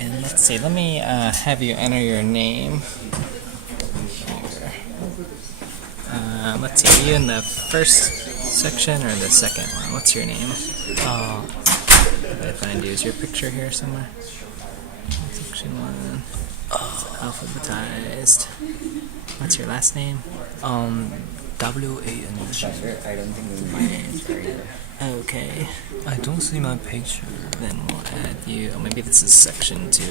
And let's see, let me have you enter your name here. Let's see, are you in the first section or the second one? What's your name? If I find you, is your picture here somewhere? Section 1. Alphabetized. What's your last name? W-A-N. I don't think my name is right here. Okay. I don't see my picture. Then we'll add you. Oh, maybe this is section 2.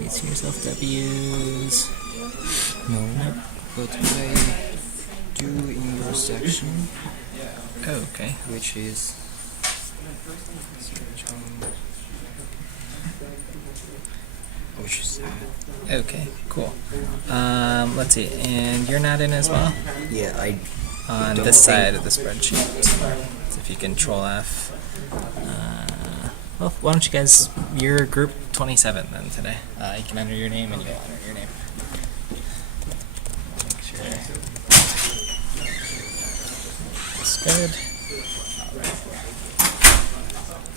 You see yourself W's. No. But what I do in your section, Okay. which is that. Okay, cool. Let's see, and you're not in as well? Yeah, I On don't this think- side of the spreadsheet. So if you Control F. Well, why don't you guys, you're group 27 then today. You can enter your name and you'll enter your name. Make sure. That's good.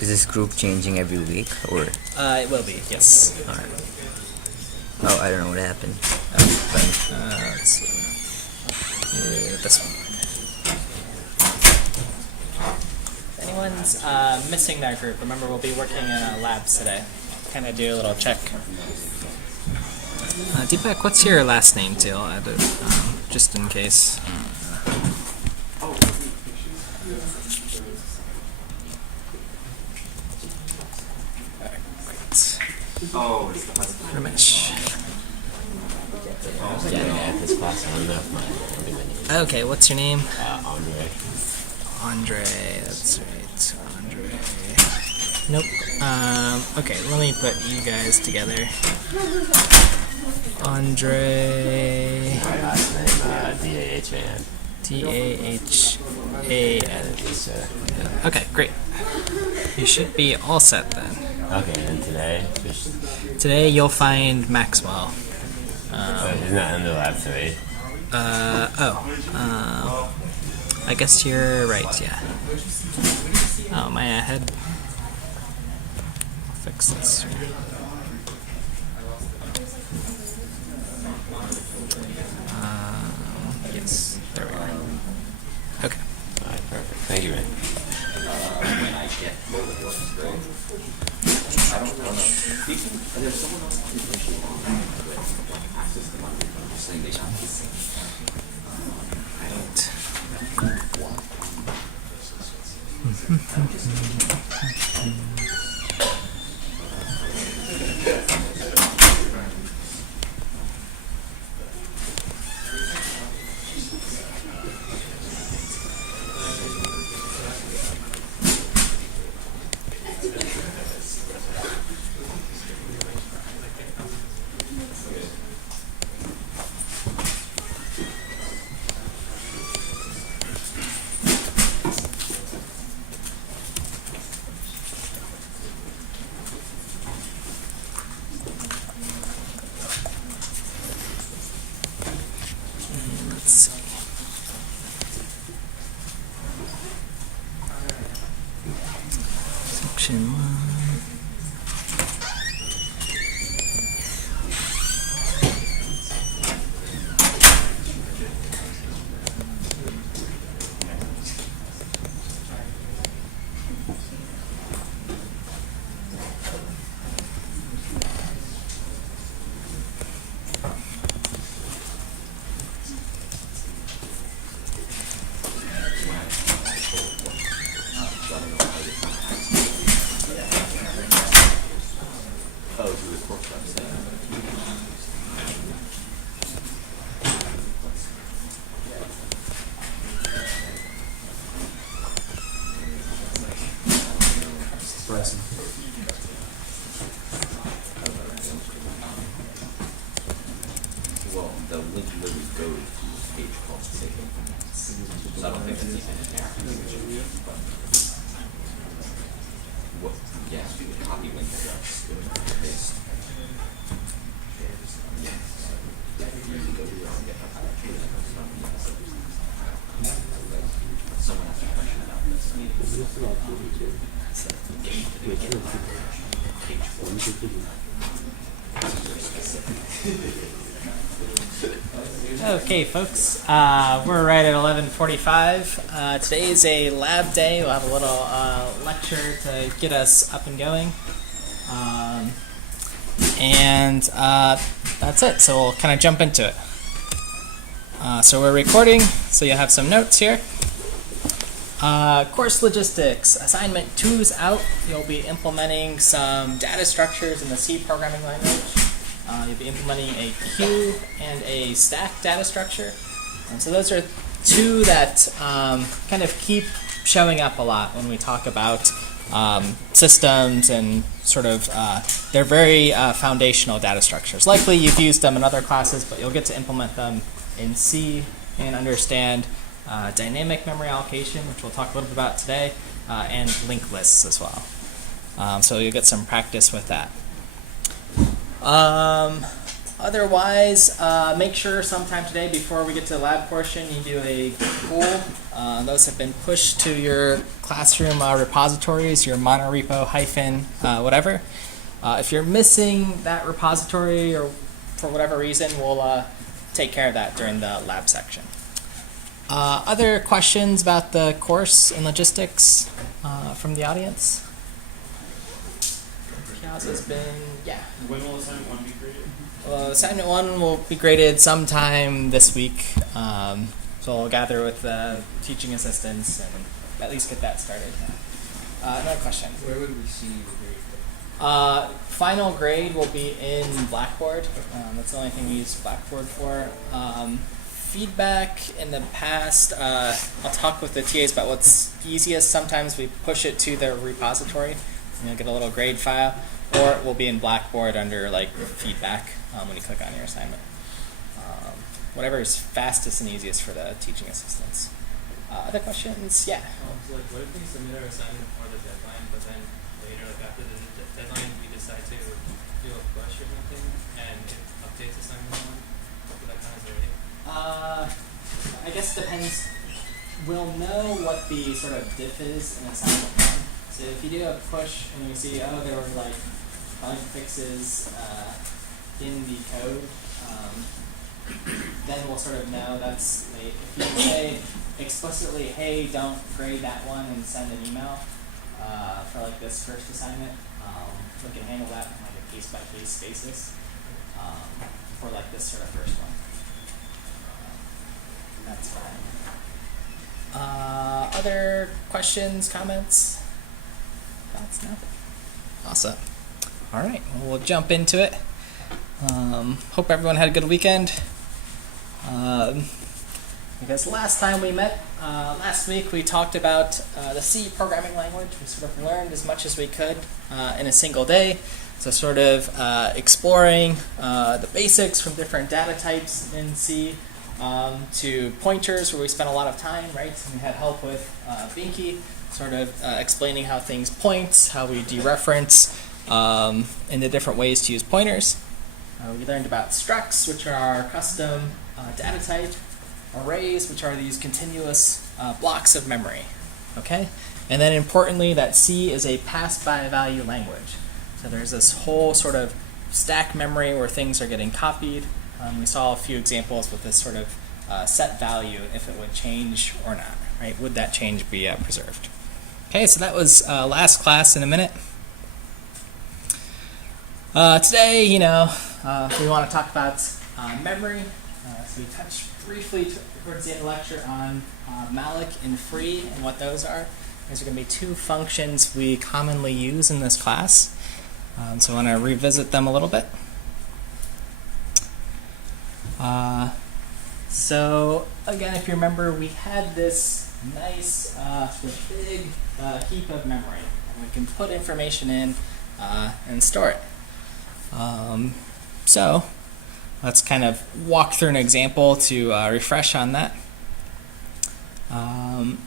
Is this group changing every week or? It will be, yes. Alright. Oh, I don't know what happened. Let's see. This one. If anyone's missing that group, remember we'll be working in labs today. Kind of do a little check. Deepak, what's your last name too? I'll add it, just in case. Ramesh. This class on enough. Okay, what's your name? Andre. Andre, that's right. Andre. Nope. Okay, let me put you guys together. Andre. My last name, D-A-H-A-N. D-A-H-A-N. Okay, great. You should be all set then. Okay, and today, Today you'll find Maxwell. isn't that under lab 3? I guess you're right, yeah. Oh, am I ahead? I'll fix this here. Yes, there we are. Okay. Alright, perfect. Thank you, man. Okay, folks, we're right at 11:45. Today is a lab day. We'll have a little lecture to get us up and going. That's it, so we'll kind of jump into it. So we're recording, so you'll have some notes here. Course logistics, assignment 2 is out. You'll be implementing some data structures in the C programming language. You'll be implementing a queue and a stack data structure. And so those are two that kind of keep showing up a lot when we talk about systems and sort of they're very foundational data structures. Likely you've used them in other classes, but you'll get to implement them in C and understand dynamic memory allocation, which we'll talk a little bit about today, and linked lists as well. So you'll get some practice with that. Otherwise, make sure sometime today before we get to the lab portion, you do a pool. Those have been pushed to your classroom repositories, your monorepo hyphen whatever. If you're missing that repository or for whatever reason, we'll take care of that during the lab section. Other questions about the course and logistics from the audience? Has been, yeah. When will assignment 1 be graded? Assignment 1 will be graded sometime this week. So we'll gather with the teaching assistants and at least get that started. Another question. Where would we see the grade? Final grade will be in Blackboard. That's the only thing we use Blackboard for. Feedback in the past, I'll talk with the TAs about what's easiest. Sometimes we push it to the repository and you'll get a little grade file. Or it will be in Blackboard under like feedback when you click on your assignment. Whatever is fastest and easiest for the teaching assistants. Other questions? Yeah. So like, what if we submit our assignment before the deadline, but then later, like after the deadline, we decide to do a push or something, and it updates assignment 1? Would that count as a rate? I guess it depends. We'll know what the sort of diff is in assignment 1. So if you do a push and we see, oh, there were like bug fixes in the code, then we'll sort of know that's late. If you say explicitly, hey, don't grade that one and send an email for like this first assignment, we can handle that on like a case-by-case basis for like this sort of first one. That's fine. Other questions, comments? Thoughts? No? Awesome. All right, well, we'll jump into it. Hope everyone had a good weekend. Because last time we met, last week we talked about the C programming language. We sort of learned as much as we could in a single day. So sort of exploring the basics from different data types in C to pointers where we spent a lot of time, right? And we had help with Binky, sort of explaining how things point, how we dereference, and the different ways to use pointers. We learned about structs, which are our custom data type, arrays, which are these continuous blocks of memory. Okay, and then importantly, that C is a pass-by-value language. So there's this whole sort of stack memory where things are getting copied. We saw a few examples with this sort of set value, if it would change or not. Right? Would that change be preserved? Okay, so that was last class in a minute. Today, we want to talk about memory. So we touched briefly towards the end of the lecture on malloc and free and what those are. These are going to be two functions we commonly use in this class. So I want to revisit them a little bit. So again, if you remember, we had this nice big heap of memory, and we can put information in and store it. So let's kind of walk through an example to refresh on that.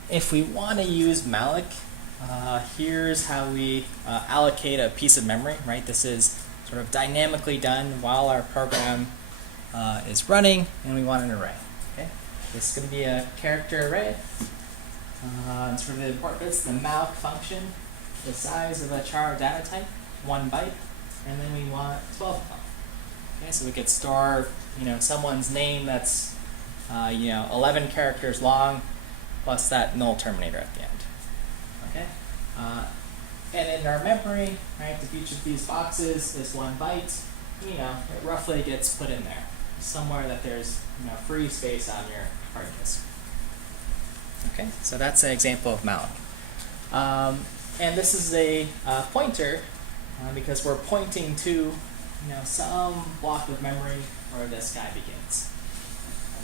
If we want to use malloc, here's how we allocate a piece of memory, right? This is sort of dynamically done while our program is running, and we want an array. Okay, this is going to be a character array. And sort of the important bits: the malloc function, the size of a char data type, 1 byte, and then we want 12 of them. Okay, so we could store, someone's name that's, 11 characters long, plus that null terminator at the end. Okay, and in our memory, right, if each of these boxes is 1 byte, it roughly gets put in there somewhere that there's free space on your hard disk. Okay, so that's an example of malloc. And this is a pointer because we're pointing to some block of memory where this guy begins.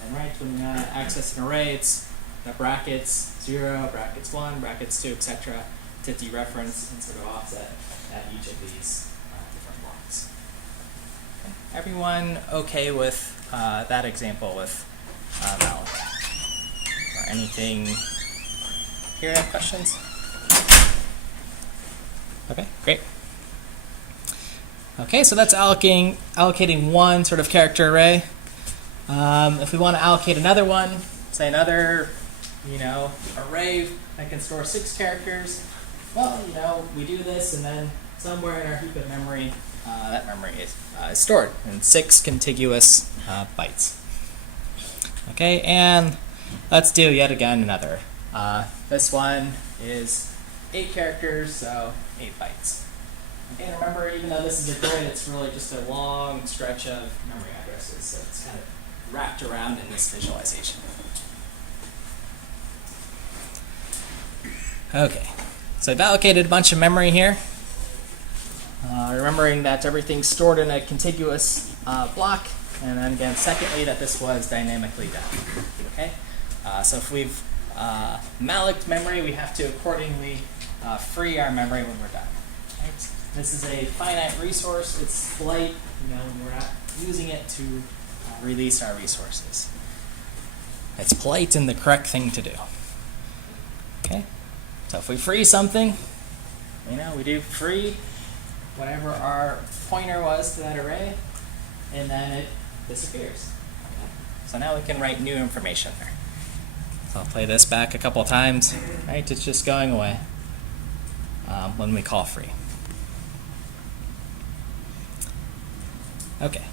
And then when we want to access an array, it's the brackets 0, brackets 1, brackets 2, etc. to dereference and sort of offset at each of these different blocks. Okay. Everyone okay with that example with malloc? Or anything here? Have questions? Okay, great. Okay, so that's allocating one sort of character array. If we want to allocate another one, say another, array that can store 6 characters, well, we do this, and then somewhere in our heap of memory, that memory is stored in 6 contiguous bytes. Okay, and let's do yet again another. This one is 8 characters, so 8 bytes. Okay, and remember, even though this is a grid, it's really just a long stretch of memory addresses, so it's kind of wrapped around in this visualization. Okay, so I've allocated a bunch of memory here. Remembering that everything's stored in a contiguous block, and then again, secondly, that this was dynamically done. Okay, so if we've malloced memory, we have to accordingly free our memory when we're done. Right? This is a finite resource. It's polite, when we're not using it to release our resources. It's polite and the correct thing to do. Okay, so if we free something, we do free whatever our pointer was to that array, and then it disappears. Okay. So now we can write new information there. So I'll play this back a couple times. Right, it's just going away when we call free. Okay.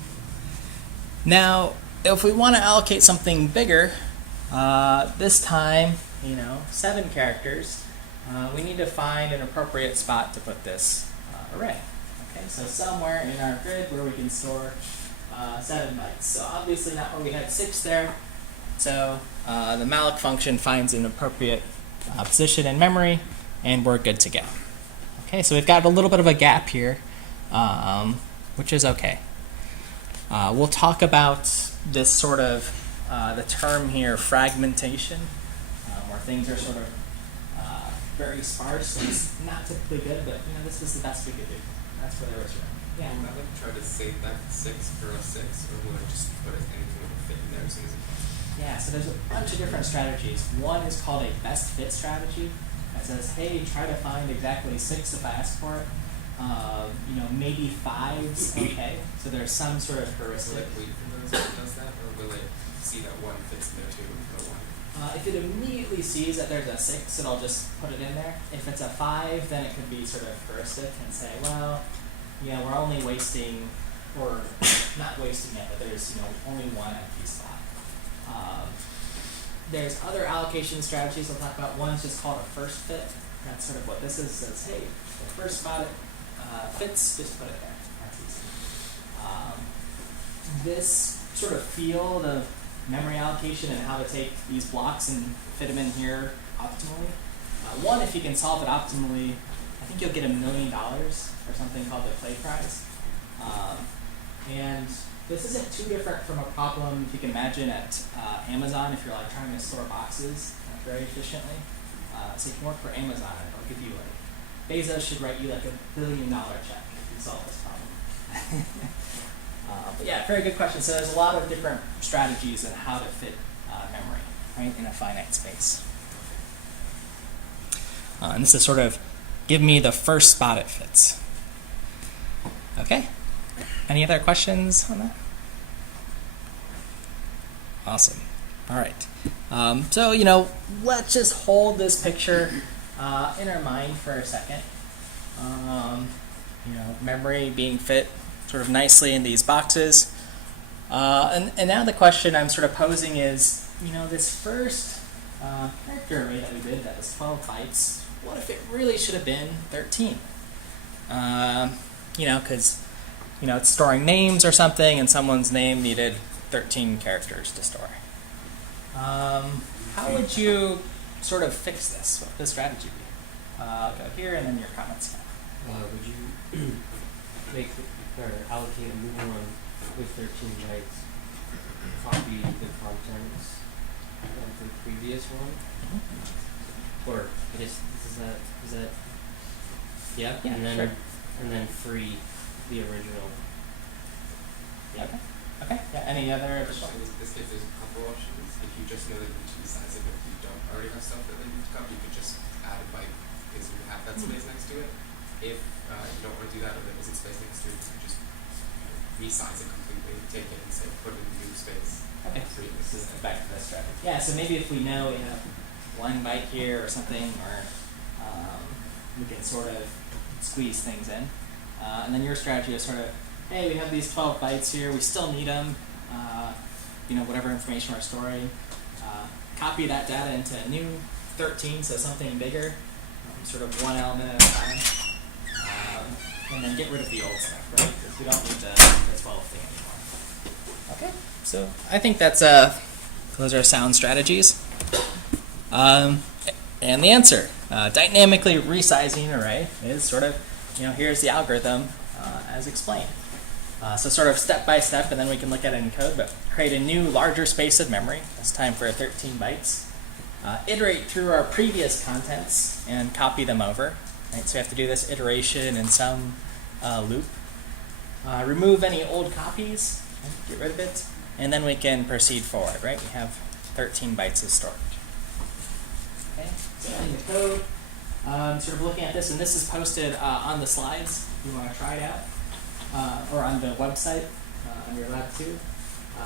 Now, if we want to allocate something bigger, this time, 7 characters, we need to find an appropriate spot to put this array. Okay, so somewhere in our grid where we can store 7 bytes. So obviously not where we had 6 there. So the malloc function finds an appropriate position in memory, and we're good to go. Okay, so we've got a little bit of a gap here, which is okay. We'll talk about this sort of, the term here, fragmentation, where things are sort of very sparse, so it's not typically good, but this was the best we could do. That's where there was room. Yeah. Will that try to save that 6 for a 6, or will it just put anything that will fit in there as soon as it comes? Yeah, so there's a bunch of different strategies. One is called a best fit strategy. That says, hey, try to find exactly 6 if I ask for it. Maybe 5's okay. So there's some sort of heuristic. Will it wait for those if it does that, or will it see that 1 fits in there too and put a 1? If it immediately sees that there's a 6, it'll just put it in there. If it's a 5, then it could be sort of heuristic and say, well, we're only wasting, or not wasting it, but there's only 1 empty spot. There's other allocation strategies we'll talk about. One's just called a first fit. That's sort of what this is. It says, hey, the first spot fits, just put it there. That's easy. This sort of field of memory allocation and how to take these blocks and fit them in here optimally. One, if you can solve it optimally, I think you'll get $1 million for something called the Clay Prize. And this isn't too different from a problem, if you can imagine, at Amazon, if you're trying to store boxes very efficiently. So you can work for Amazon, and it'll give you Bezos should write you $1 billion check if you solve this problem. But yeah, very good question. So there's a lot of different strategies on how to fit memory, right, in a finite space. And this is sort of give me the first spot it fits. Okay. Any other questions on that? Awesome. All right. So, let's just hold this picture in our mind for a second. Memory being fit sort of nicely in these boxes. And now the question I'm sort of posing is, this first character array that we did, that was 12 bytes, what if it really should have been 13? Because, it's storing names or something, and someone's name needed 13 characters to store. How would you sort of fix this? What would the strategy be? I'll go here, and then your comments. Would you make or allocate a new one with 13 bytes, copy the contents of the previous one, or I guess is that yeah, Yeah, and then sure. and then free the original. Yeah. Okay. Yeah. Any other additional? In this case, there's a couple options. If you just know that you need to resize it, but you don't already have stuff that they need to copy, you could just add a byte because you have that space next to it. If you don't want to do that, or there isn't space next to it, you can just resize it completely, take it and say put it in a new space. Okay. So this is back to this strategy. Yeah. So maybe if we know we have 1 byte here or something, or we can sort of squeeze things in. And then your strategy is sort of, hey, we have these 12 bytes here, we still need them, whatever information we're storing. Copy that data into a new 13, so something bigger, sort of 1 element at a time. And then get rid of the old stuff, right? Because we don't need the 12 thing anymore. Okay, so I think those are sound strategies. And the answer, dynamically resizing array is sort of, here's the algorithm as explained. So sort of step by step, and then we can look at it in code, but create a new larger space of memory. This time for 13 bytes. Iterate through our previous contents and copy them over. Right? So we have to do this iteration in some loop. Remove any old copies, right? Get rid of it, and then we can proceed forward, right? We have 13 bytes of storage. Okay, so in the code, sort of looking at this, and this is posted on the slides if you want to try it out, or on the website under lab2.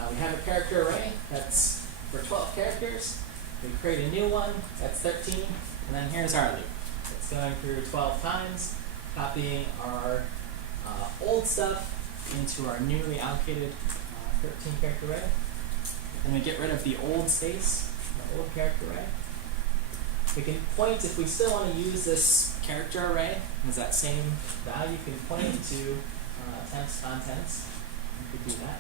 We have a character array that's for 12 characters. We create a new one that's 13, and then here's our loop. It's going through 12 times, copying our old stuff into our newly allocated 13 character array. And we get rid of the old space, the old character array. We can point, if we still want to use this character array as that same value, you can point to temps contents. You could do that.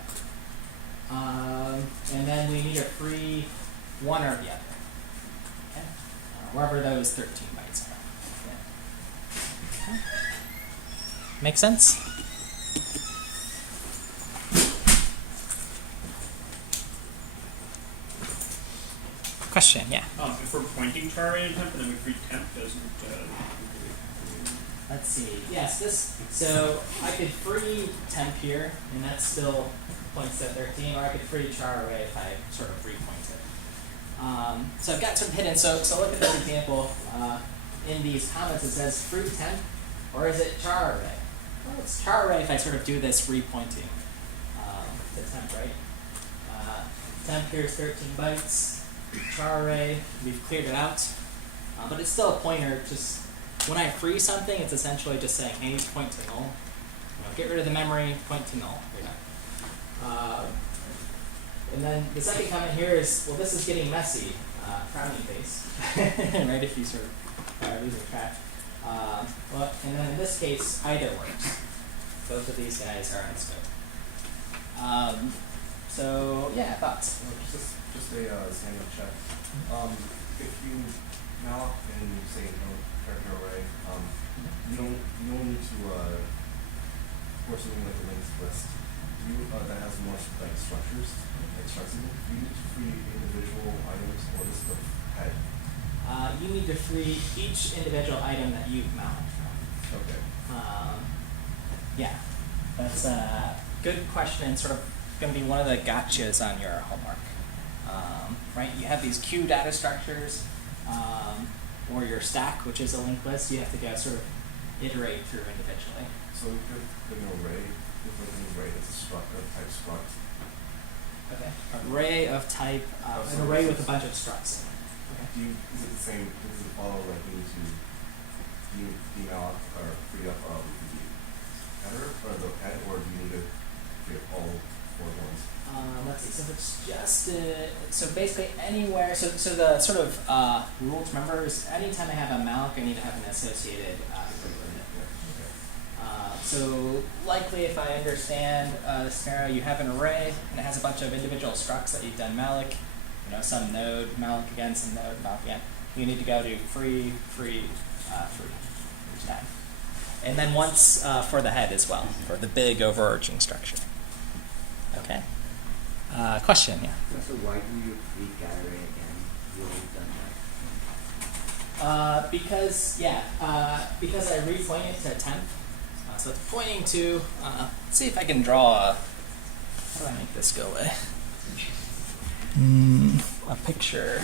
And then we need a free one or the other. Okay? Wherever those 13 bytes are. Okay. Make sense? Question, yeah. If we're pointing to our array temp, then we free temp doesn't. Let's see. Yes, so I could free temp here, and that still points to 13, or I could free char array if I sort of repoint it. So I've got some hidden. So look at this example. In these comments, it says free temp, or is it char array? Well, it's char array if I sort of do this repointing to temp, right? Temp here is 13 bytes. Char array, we've cleared it out, but it's still a pointer. Just when I free something, it's essentially just saying, hey, point to null. Get rid of the memory, point to null. You're done. And then the second comment here is, well, this is getting messy. Frowny face, right? If you sort of are losing track. And then in this case, either works. Both of these guys are in scope. So yeah, thoughts. Just a standard check. If you malloc and you say no character array, you don't need to for something like a linked list. That has more like structures, like structural. You need to free individual items or just the head. You need to free each individual item that you've malloc from. Okay. Yeah, that's a good question, and sort of going to be one of the gotchas on your homework. Right? You have these queue data structures, or your stack, which is a linked list, you have to go sort of iterate through individually. So if you're doing an array, if you're doing an array, it's a struct, or type struct. Okay. Array of type, an array with a bunch of structs in it. Okay. Is it the same, does it follow like you need to demalloc or free up the header or the head, or do you need to free up all four at once? Let's see. So if it's just so basically anywhere. So the sort of rule to remember is anytime I have a malloc, I need to have an associated group with it. So likely, if I understand the scenario, you have an array and it has a bunch of individual structs that you've done malloc. You know, some node malloc again, some node malloc again. You need to go to free each time, and then once for the head as well, for the big overarching structure. Okay. Question, yeah. So why do you read gallery again? You already done that. Because I repoint it to temp. So it's pointing to, let's see if I can draw how do I make this go away? A picture.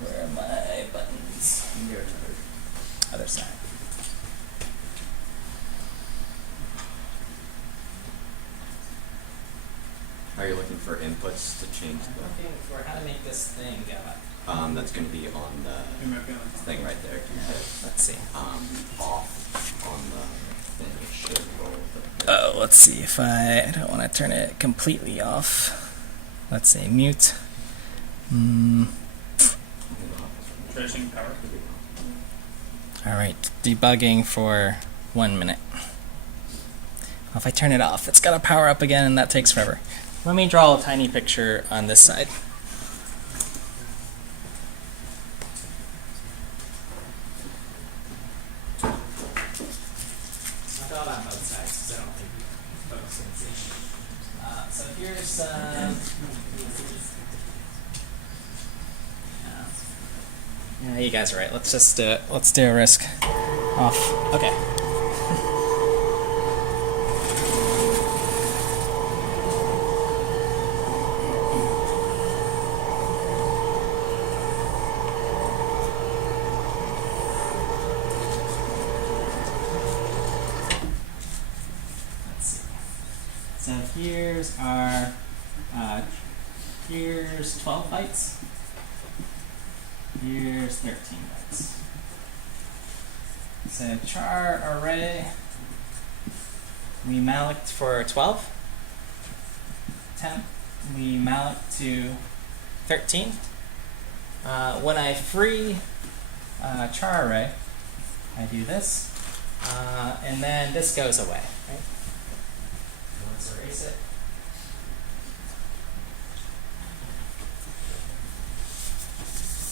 Where are my buttons? Other side. Are you looking for inputs to change I'm looking for how to make this thing go up. that's going to be on the thing right there. Let's see. Off on the thing. It should roll the Oh, let's see if I don't want to turn it completely off. Let's see, mute. Tracing power. All right, debugging for 1 minute. Well, if I turn it off, it's got to power up again, and that takes forever. Let me draw a tiny picture on this side. So I thought on both sides, because I don't think folks can see. So here's yeah, you guys are right. Let's just do it. Let's do a risk off. Okay. Let's see. So here's our here's 12 bytes. Here's 13 bytes. So char array, we malloc for 12. Temp, we malloc to 13. When I free char array, I do this, and then this goes away. Right? Let's erase it.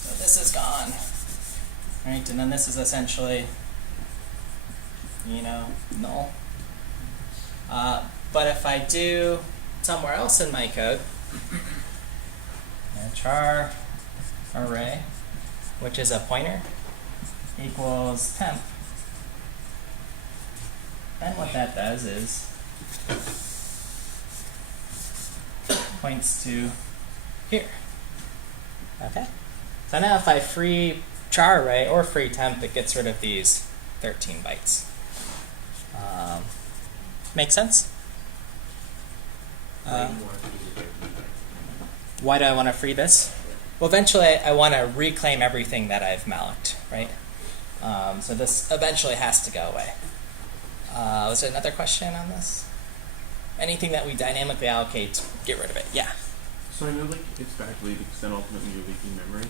So this is gone, right? And then this is essentially, null. But if I do somewhere else in my code, char array, which is a pointer, equals temp, then what that does is points to here. Okay? So now if I free char array or free temp, it gets rid of these 13 bytes. Make sense? Why do I want to free this? Well, eventually I want to reclaim everything that I've malloced, right? So this eventually has to go away. Was there another question on this? Anything that we dynamically allocate, get rid of it. Yeah. So I know it's backly because then ultimately you're leaking memory.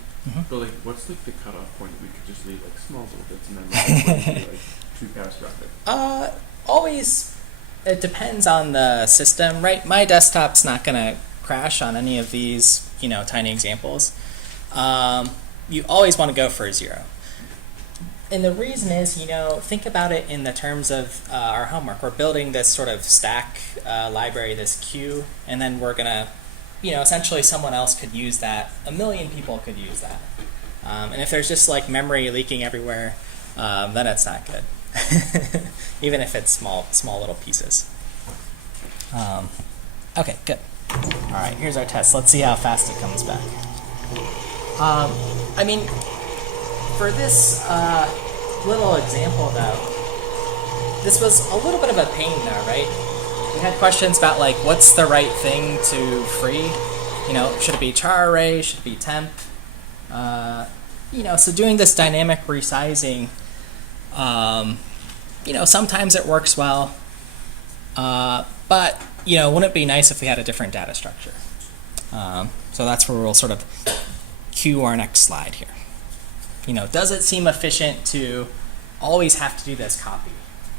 But what's the cutoff point that we could just leave small little bits of memory too catastrophic? Always, it depends on the system, right? My desktop's not going to crash on any of these, tiny examples. You always want to go for 0. And the reason is, think about it in the terms of our homework. We're building this sort of stack library, this queue, and then we're going to, essentially someone else could use that. A million people could use that. And if there's just memory leaking everywhere, then it's not good. Even if it's small little pieces. Okay, good. All right, here's our test. Let's see how fast it comes back. I mean, for this little example though, this was a little bit of a pain though, right? We had questions about like, what's the right thing to free? You know, should it be char array? Should it be temp? You know, so doing this dynamic resizing, you know, sometimes it works well, but, you know, wouldn't it be nice if we had a different data structure? So that's where we'll sort of cue our next slide here. You know, does it seem efficient to always have to do this copy,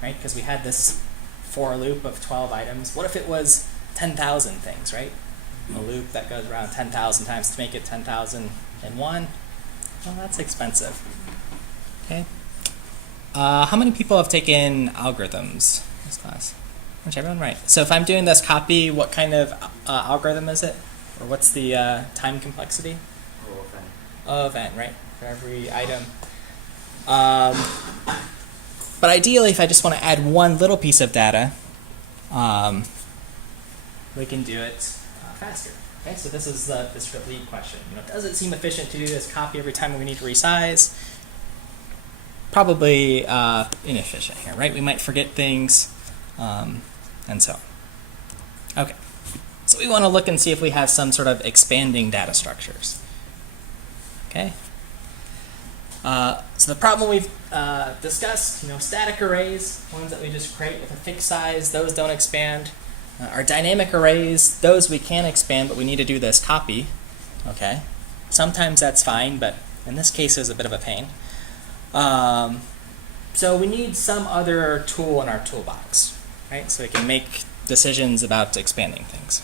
right? Because we had this for loop of 12 items. What if it was 10,000 things, right? A loop that goes around 10,000 times to make it 10,001. Well, that's expensive. Okay. How many people have taken algorithms this class? Which everyone, right? So if I'm doing this copy, what kind of algorithm is it? Or what's the time complexity? Of n, right? For every item. But ideally, if I just want to add one little piece of data, we can do it faster. Okay, so this is this lead question. You know, does it seem efficient to do this copy every time we need to resize? Probably inefficient here, right? We might forget things, and so on. Okay, so we want to look and see if we have some sort of expanding data structures. Okay. So the problem we've discussed, you know, static arrays, ones that we just create with a fixed size, those don't expand. Our dynamic arrays, those we can expand, but we need to do this copy. Okay. Sometimes that's fine, but in this case, it's a bit of a pain. So we need some other tool in our toolbox, right? So we can make decisions about expanding things.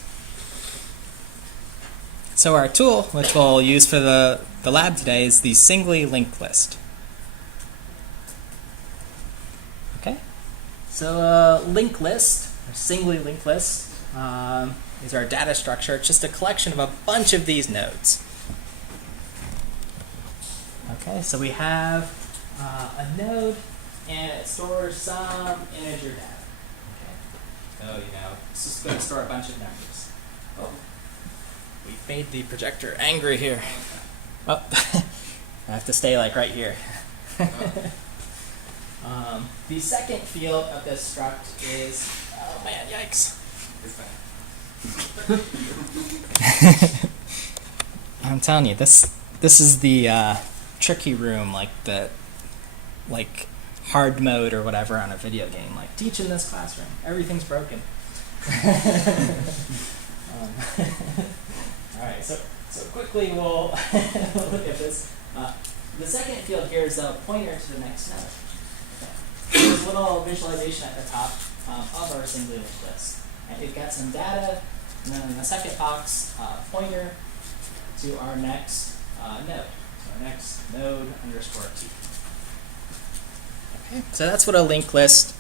So our tool, which we'll use for the lab today, is the singly linked list. Okay. So a linked list, or singly linked list, is our data structure. It's just a collection of a bunch of these nodes. Okay, so we have a node, and it stores some integer data. Okay. So, you know, it's just going to store a bunch of numbers. Oh, we've made the projector angry here. Oh, I have to stay like right here. The second field of this struct is, oh man, yikes. I'm telling you, this is the tricky room, like the hard mode or whatever on a video game. Like, teach in this classroom, everything's broken. All right, so quickly we'll look at this. The second field here is a pointer to the next node. Okay. There's a little visualization at the top of our singly linked list. And we've got some data, and then in the second box, pointer to our next node. So our next node underscore t. Okay. So that's what a linked list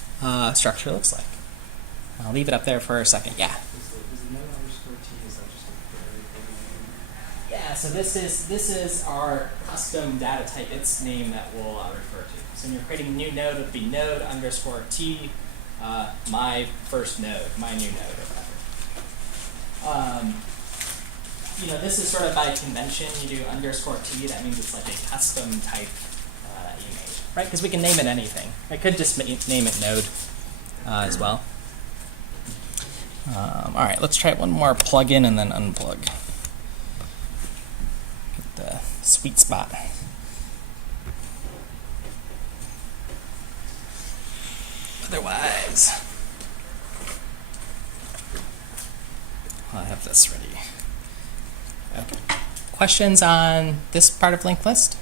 structure looks like. I'll leave it up there for a second. Yeah. Yeah, so this is our custom data type, its name that we'll refer to. So when you're creating a new node, it would be node underscore t, my first node, my new node, or whatever. You know, this is sort of by convention. You do underscore t, that means it's like a custom type that you made, right? Because we can name it anything. I could just name it node as well. All right, let's try one more plug-in and then unplug. The sweet spot. Otherwise, I have this ready. Okay. Questions on this part of linked list?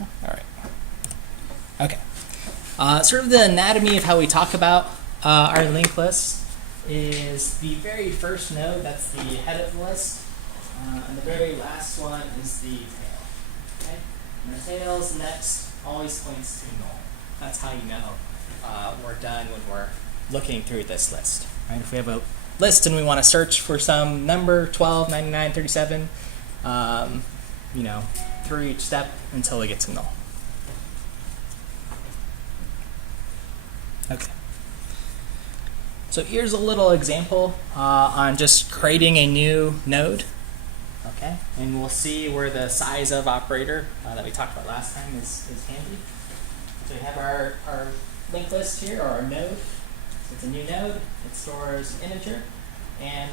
All right. Okay. Sort of the anatomy of how we talk about our linked list is the very first node, that's the head of the list. And the very last one is the tail. Okay? And the tail's next always points to null. That's how you know we're done when we're looking through this list. Right? If we have a list and we want to search for some number, 12, 99, 37, you know, through each step until we get to null. Okay. So here's a little example on just creating a new node. Okay, and we'll see where the size of operator that we talked about last time is handy. So we have our linked list here, or our node. So it's a new node. It stores integer and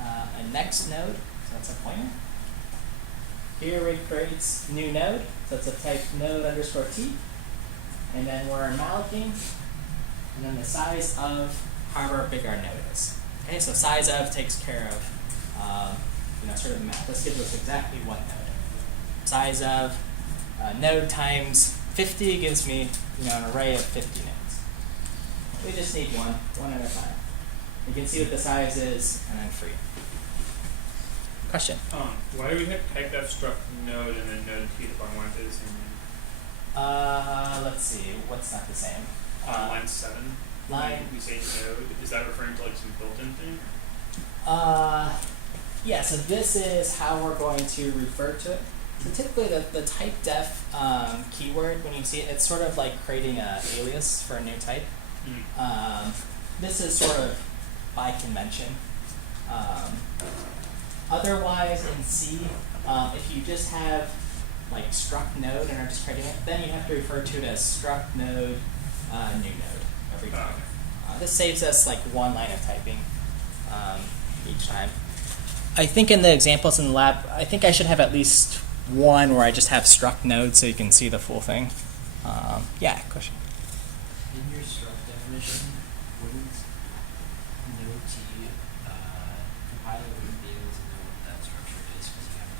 a next node, so that's a pointer. Here we create new node, so it's a type node underscore t. And then we're malloking, and then the size of however big our node is. Okay, so size of takes care of sort of math. This gives us exactly one node. Size of node times 50 gives me an array of 50 nodes. We just need one at a time. You can see what the size is, and then free. Question? Why do we have type def struct node and then node t if I wanted to the same thing? Let's see. What's not the same? Line 7. Line. We say node. Is that referring to like some built-in thing? Yeah, so this is how we're going to refer to it. So typically the type def keyword, when you see it, it's sort of like creating an alias for a new type. This is sort of by convention. Otherwise in C, if you just have like struct node and are just creating it, then you have to refer to it as struct node new node every time. This saves us like one line of typing each time. I think in the examples in the lab, I think I should have at least one where I just have struct node so you can see the full thing. Yeah, question. In your struct definition, wouldn't node t compiler wouldn't be able to know what that structure is because you haven't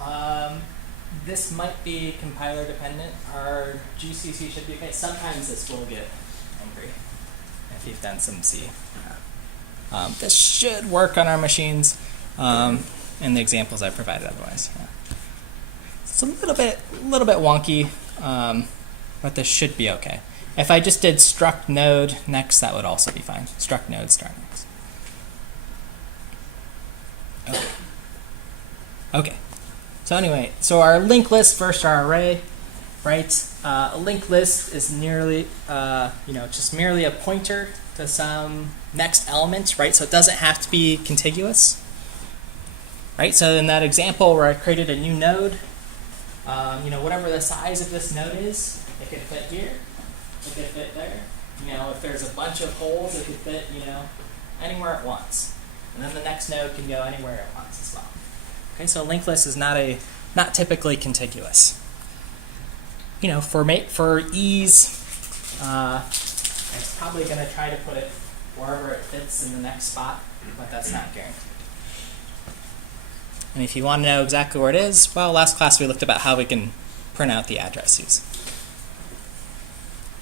defined it? This might be compiler dependent. Our GCC should be okay. Sometimes this will get angry if you've done some C. This should work on our machines in the examples I provided otherwise. Yeah. It's a little bit wonky, but this should be okay. If I just did struct node next, that would also be fine. Struct node start next. Okay. Okay. So anyway, so our linked list versus our array, right? A linked list is nearly, just merely a pointer to some next element, right? So it doesn't have to be contiguous, right? So in that example where I created a new node, whatever the size of this node is, it could fit here, it could fit there. If there's a bunch of holes, it could fit, anywhere it wants. And then the next node can go anywhere it wants as well. Okay, so a linked list is not typically contiguous. For ease, it's probably going to try to put it wherever it fits in the next spot, but that's not guaranteed. And if you want to know exactly where it is, well, last class we looked about how we can print out the addresses.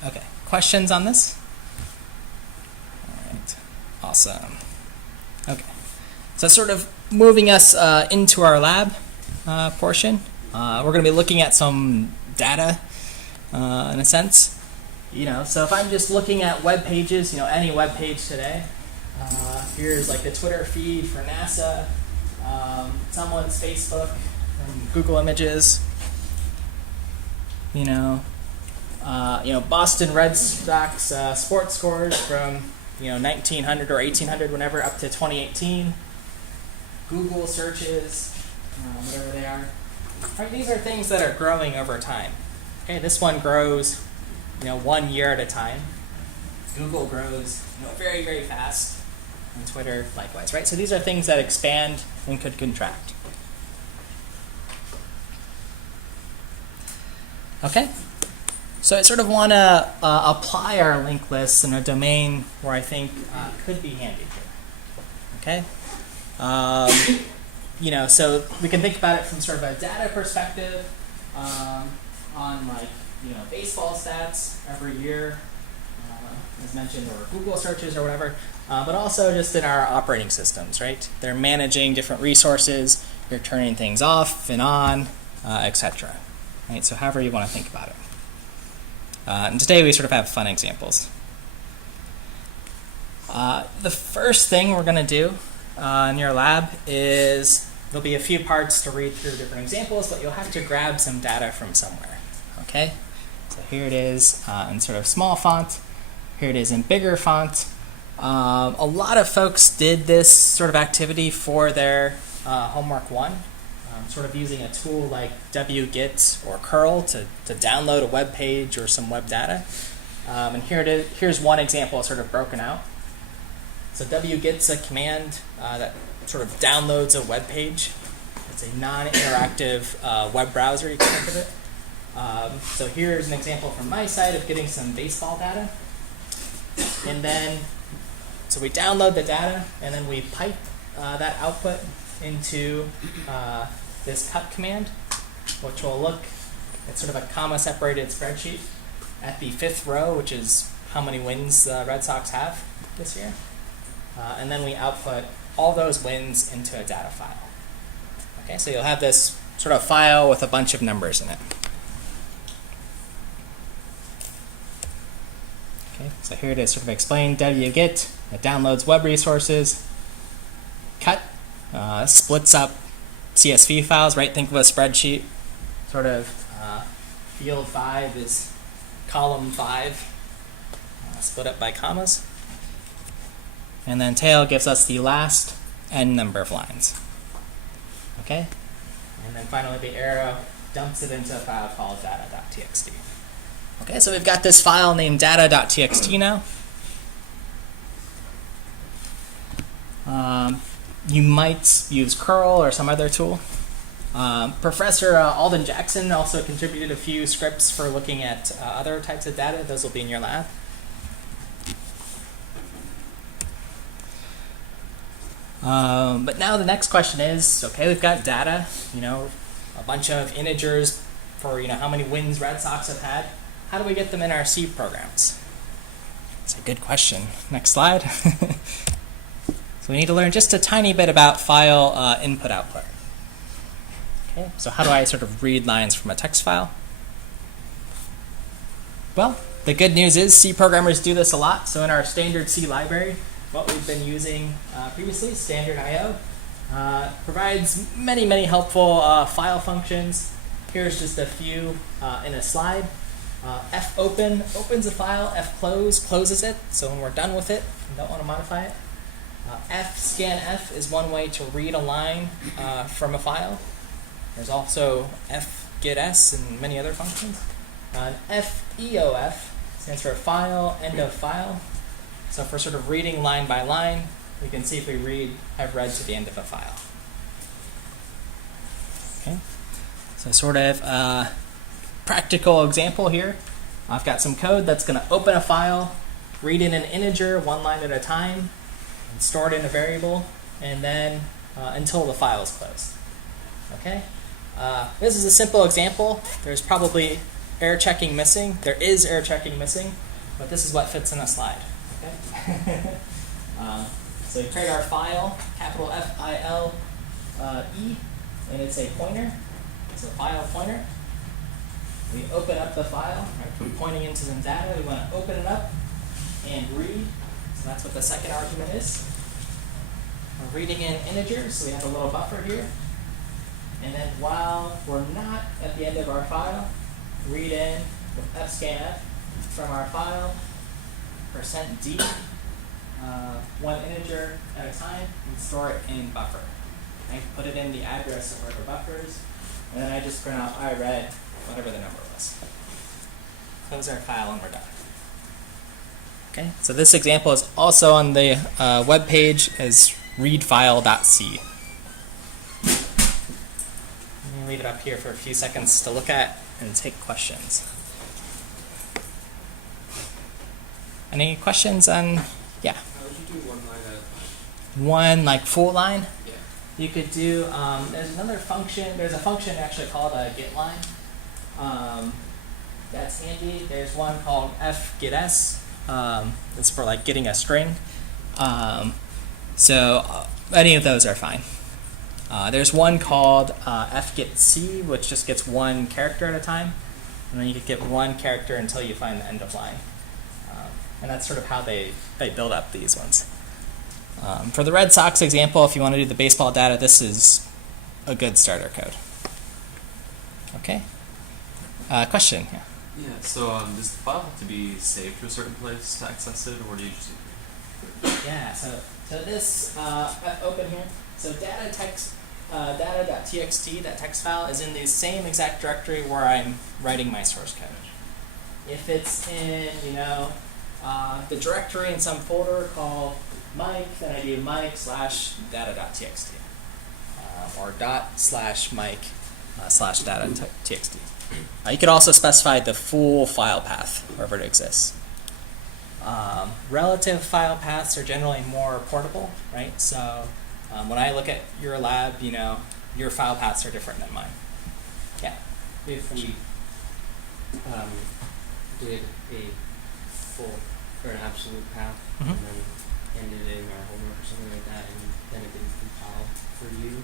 Okay, questions on this? All right, awesome. Okay, so sort of moving us into our lab portion, we're going to be looking at some data in a sense. So if I'm just looking at web pages, any web page today, here's like the Twitter feed for NASA, someone's Facebook, Google Images, Boston Red Sox sports scores from 1900 or 1800, whenever, up to 2018. Google searches, whatever they are. Right, these are things that are growing over time. Okay, this one grows, 1 year at a time. Google grows, very, very fast, and Twitter likewise, right? So these are things that expand and could contract. Okay, so I sort of want to apply our linked lists in a domain where I think could be handy here. Okay, so we can think about it from sort of a data perspective on baseball stats every year, as mentioned, or Google searches or whatever, but also just in our operating systems, right? They're managing different resources, you're turning things off and on, etc. Right? So however you want to think about it. And today we sort of have fun examples. The first thing we're going to do in your lab is there'll be a few parts to read through different examples, but you'll have to grab some data from somewhere. Okay? So here it is in sort of small font. Here it is in bigger font. A lot of folks did this sort of activity for their homework 1, sort of using a tool like wget or curl to download a web page or some web data. And here's one example sort of broken out. So wget's a command that sort of downloads a web page. It's a non-interactive web browser, you can think of it. So here's an example from my side of getting some baseball data. And then, so we download the data, and then we pipe that output into this cut command, which will look at sort of a comma-separated spreadsheet at the 5th row, which is how many wins the Red Sox have this year. And then we output all those wins into a data file. Okay, so you'll have this sort of file with a bunch of numbers in it. Okay, so here it is sort of explained. wget, it downloads web resources. Cut splits up CSV files, right? Think of a spreadsheet. Sort of field 5 is column 5, split up by commas. And then tail gives us the last n number of lines. Okay? And then finally the arrow dumps it into a file called data.txt. Okay, so we've got this file named data.txt now. You might use curl or some other tool. Professor Alden Jackson also contributed a few scripts for looking at other types of data. Those will be in your lab. But now the next question is, okay, we've got data, a bunch of integers for, how many wins Red Sox have had. How do we get them in our C programs? It's a good question. Next slide. So we need to learn just a tiny bit about file input-output. Okay, so how do I sort of read lines from a text file? Well, the good news is C programmers do this a lot. So in our standard C library, what we've been using previously, standard IO, provides many, many helpful file functions. Here's just a few in a slide. fopen opens a file, fclose closes it, so when we're done with it, we don't want to modify it. Fscanf is one way to read a line from a file. There's also fgets and many other functions. feof stands for file, end of file. So for sort of reading line by line, we can see if we have read to the end of a file. Okay. So sort of practical example here. I've got some code that's going to open a file, read in an integer one line at a time, and store it in a variable, and then until the file is closed. Okay. This is a simple example. There's probably error checking missing. There is error checking missing, but this is what fits in a slide. Okay. So we create our file, capital F-I-L-E, and it's a pointer. It's a file pointer. We open up the file, right? We're pointing into some data. We want to open it up and read. So that's what the second argument is. We're reading in integers, so we have a little buffer here. And then while we're not at the end of our file, read in with fscanf from our file, %d, one integer at a time, and store it in buffer. I put it in the address of where the buffer is, and then I just print out I read whatever the number was. Close our file and we're done. Okay, so this example is also on the web page as readfile.c. Let me leave it up here for a few seconds to look at and take questions. Any questions on, yeah? How would you do one line at a time? One like full line? Yeah. You could do, there's another function, there's a function actually called a getLine. That's handy. There's one called fgets. It's for like getting a string. So any of those are fine. There's one called fgetc, which just gets one character at a time. And then you could get one character until you find the end of line. And that's sort of how they build up these ones. For the Red Sox example, if you want to do the baseball data, this is a good starter code. Okay. Question? Yeah. Yeah. So does the file have to be saved to a certain place to access it, or do you just? Yeah. So this open here. So data text data.txt, that text file, is in the same exact directory where I'm writing my source code. If it's in, the directory in some folder called Mike, then I do Mike/data.txt or dot/Mike/data.txt. You could also specify the full file path wherever it exists. Relative file paths are generally more portable, right? So when I look at your lab, your file paths are different than mine. Yeah. If we did a full or an absolute path and then ended it in our homework or something like that, and then it didn't compile for you,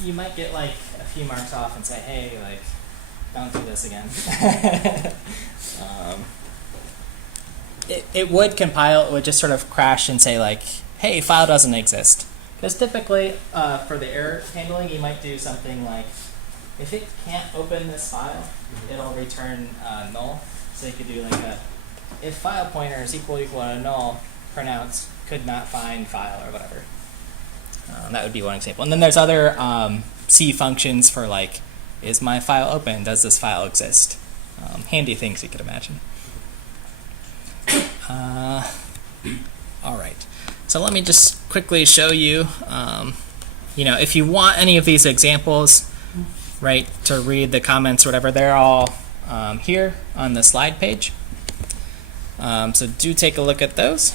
you might get like a few marks off and say, hey, like, don't do this again. It would compile, it would just sort of crash and say like, hey, file doesn't exist. Because typically for the error handling, you might do something like, if it can't open this file, it'll return null. So you could do like a, if file pointer is equal to null, pronounced could not find file or whatever. That would be one example. And then there's other C functions for like, is my file open? Does this file exist? Handy things you could imagine. All right. So let me just quickly show you, if you want any of these examples, right, to read the comments or whatever, they're all here on the slide page. So do take a look at those.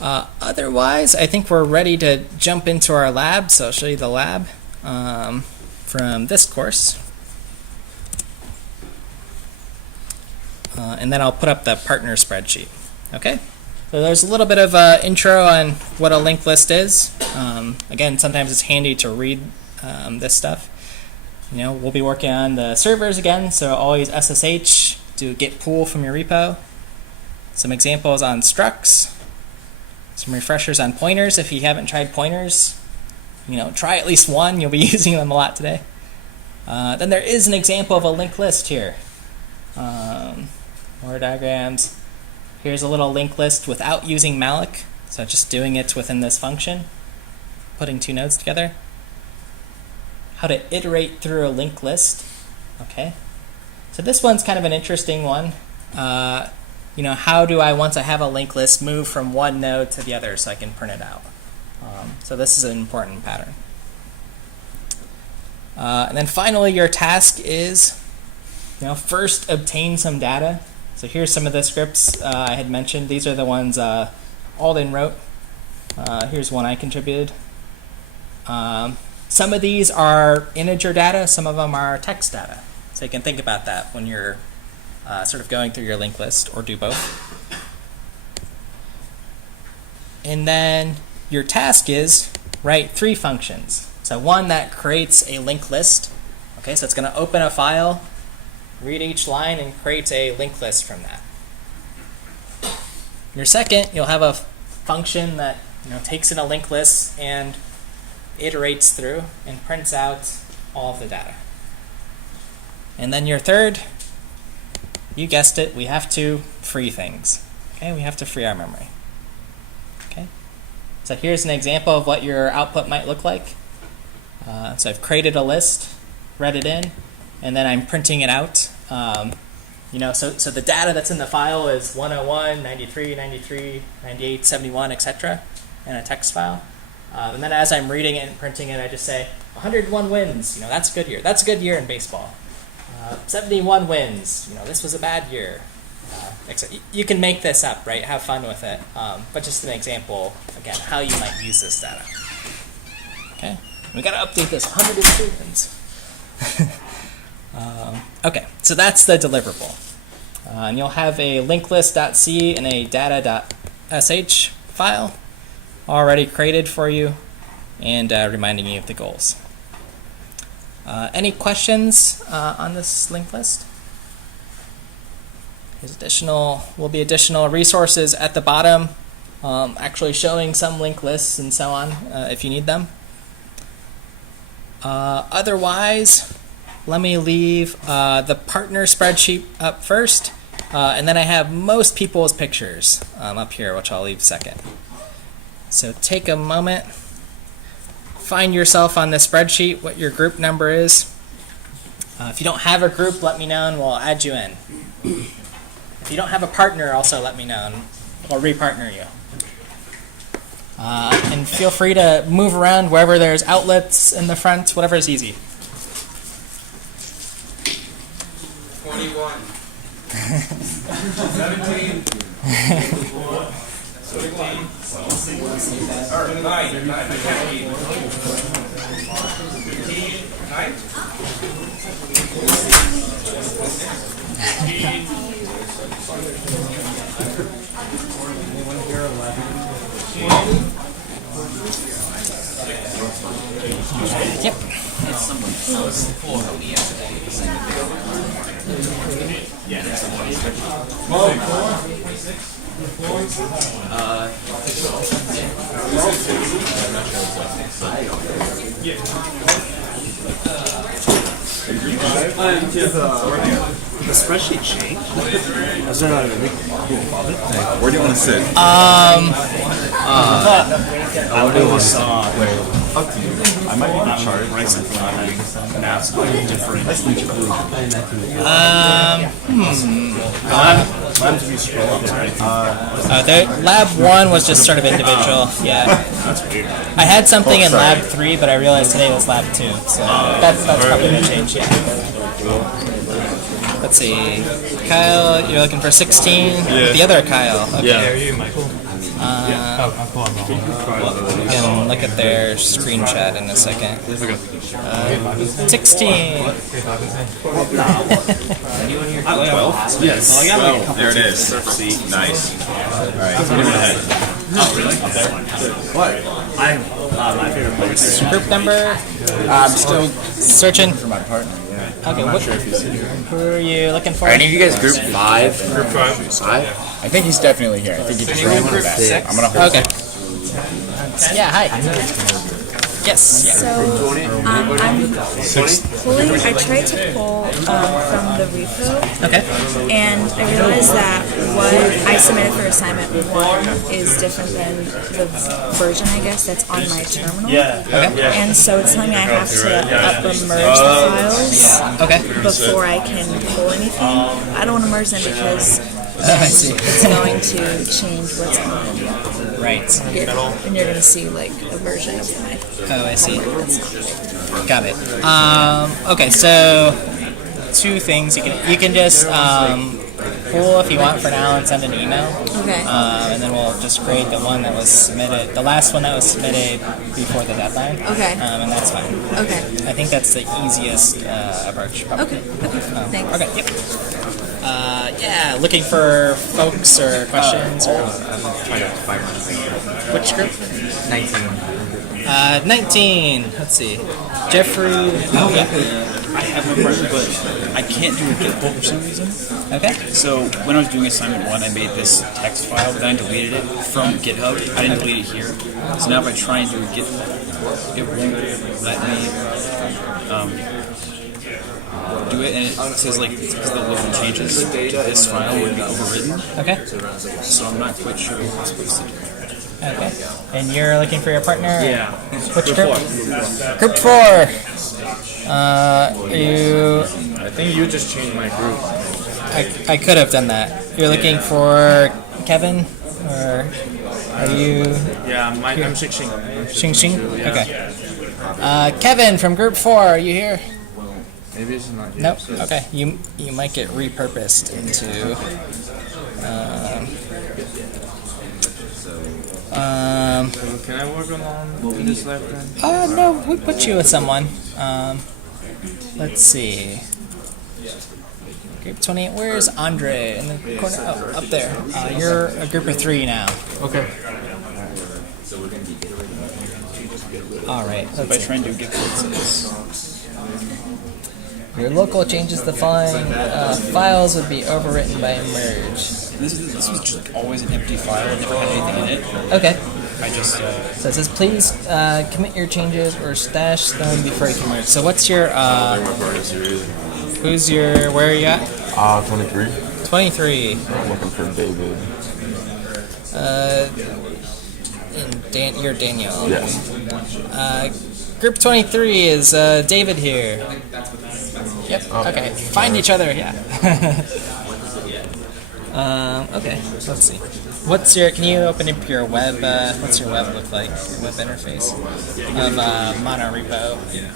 Otherwise, I think we're ready to jump into our lab. So I'll show you the lab from this course. And then I'll put up the partner spreadsheet. Okay? So there's a little bit of intro on what a linked list is. Again, sometimes it's handy to read this stuff. We'll be working on the servers again, so always SSH to git pull from your repo. Some examples on structs. Some refreshers on pointers. If you haven't tried pointers, try at least one. You'll be using them a lot today. Then there is an example of a linked list here. More diagrams. Here's a little linked list without using malloc. So just doing it within this function. Putting two nodes together. How to iterate through a linked list. Okay. So this one's kind of an interesting one. How do I, once I have a linked list, move from one node to the other so I can print it out? So this is an important pattern. And then finally, your task is, first obtain some data. So here's some of the scripts I had mentioned. These are the ones Alden wrote. Here's one I contributed. Some of these are integer data. Some of them are text data. So you can think about that when you're sort of going through your linked list, or do both. And then your task is write 3 functions. So one that creates a linked list. Okay, so it's going to open a file, read each line, and create a linked list from that. Your second, you'll have a function that takes in a linked list and iterates through and prints out all of the data. And then your third, you guessed it, we have to free things. Okay, we have to free our memory. Okay, so here's an example of what your output might look like. So I've created a list, read it in, and then I'm printing it out. So the data that's in the file is 101, 93, 93, 98, 71, etc. in a text file. And then as I'm reading it and printing it, I just say 101 wins. That's a good year. That's a good year in baseball. 71 wins. This was a bad year. You can make this up, right? Have fun with it. But just an example, again, how you might use this data. Okay, we got to update this 102 wins. Okay, so that's the deliverable. And you'll have a linked list.c and a data.sh file already created for you and reminding you of the goals. Any questions on this linked list? There's will be additional resources at the bottom, actually showing some linked lists and so on if you need them. Otherwise, let me leave the partner spreadsheet up first, and then I have most people's pictures up here, which I'll leave second. So take a moment, find yourself on the spreadsheet, what your group number is. If you don't have a group, let me know and we'll add you in. If you don't have a partner, also let me know and we'll repartner you. And feel free to move around wherever there's outlets in the front, whatever is easy. 21. 17. Yep. The spreadsheet changed? Is there not a big above it? Where do you want to sit? I up to you. I might be in charge right since I'm having maps like different. Mine's if you scroll up, right? The lab 1 was just sort of individual. Yeah. That's weird. I had something in lab 3, but I realized today was lab 2. So that's probably going to change, yeah. Let's see. Kyle, you're looking for 16? Yeah. The other Kyle. Okay. Yeah. Are you Michael? We can look at their screen chat in a second. 16! 12? Yes. Well, there it is. See? Nice. Alright, go ahead. Oh, really? What? My favorite place. Group number? I'm still searching for my partner, yeah. Okay, I'm not sure if he's here. Who are you looking for? Are any of you guys group 5? Group 5. I think he's definitely here. I think he just ran to the back. I'm gonna hold Okay. Yeah, hi. Yes. So, I'm pulling, I tried to pull from the repo. Okay. And I realized that what I submitted for assignment 1 is different than the version, I guess, that's on my terminal. Okay. And so it's telling me I have to merge the files before I can pull anything. I don't want to merge them because it's going to change what's on Right. here. And you're going to see like a version of my... Oh, I see. Got it. Okay, so 2 things. You can just pull if you want for now and send an email. Okay. And then we'll just grade the one that was submitted, the last one that was submitted before the deadline. Okay. And that's fine. Okay. I think that's the easiest approach. Probably. Okay. Thanks. Okay. Yep. Yeah, looking for folks or questions or which group? 19. 19. Let's see. Jeffrey. Okay. I have my partner, but I can't do a git pull for some reason. Okay. So when I was doing assignment 1, I made this text file, but then I deleted it from GitHub. I didn't delete it here. So now if I try and do a git pull, it won't let me do it, and it says like because the local changes, this file would be overwritten. Okay. So I'm not quite sure what I'm supposed to do. Okay. And you're looking for your partner? Yeah. Which group? Group 4. You. I think you just changed my group. I could have done that. You're looking for Kevin, or are you? Yeah, I'm Xing. Xing. Okay. Kevin from Group 4, are you here? Maybe it's not here. Nope. Okay. You might get repurposed into. Can I work along in this lifetime? No, we put you with someone. Let's see. Group 28. Where's Andre? In the corner. Oh, up there. You're a group of 3 now. Okay. All right. If I try and do git pull, Your local changes defined. Files would be overwritten by merge. This was just like always an empty file. It never had anything in it. Okay. I just. So it says, please commit your changes or stash them before you can merge. So what's your, who's your, where are you at? 23. 23. I'm looking for David. You're Daniel. Yes. Group 23 is David here. Yep. Okay. Find each other. Yeah. Okay. Let's see. What's your? Can you open up your web? What's your web look like? Your web interface of monorepo. Yeah.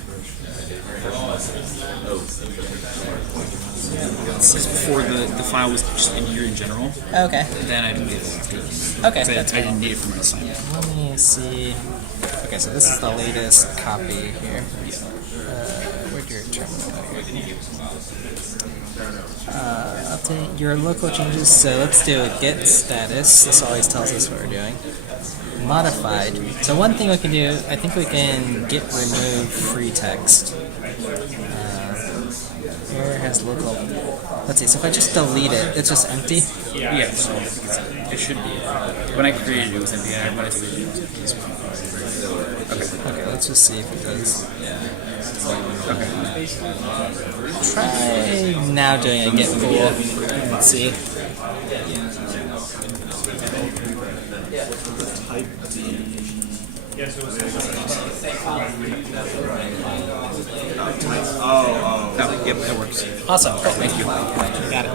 Before the file was just in here in general. Okay. Then I deleted it. Okay. I didn't need it for my assignment. Let me see. Okay, so this is the latest copy here. Where'd your terminal go here? Update your local changes. So let's do a git status. This always tells us what we're doing. Modified. So one thing we can do, I think we can git remove free text. Here has local. Let's see. So if I just delete it, it's just empty. Yeah. So it should be. When I created it, it was empty. But I deleted it. It was empty as well. Okay. Let's just see if it does. Okay. Try now doing a git pull. Let's see. Oh, yep, that works. Awesome. Cool. Thank you. Got it.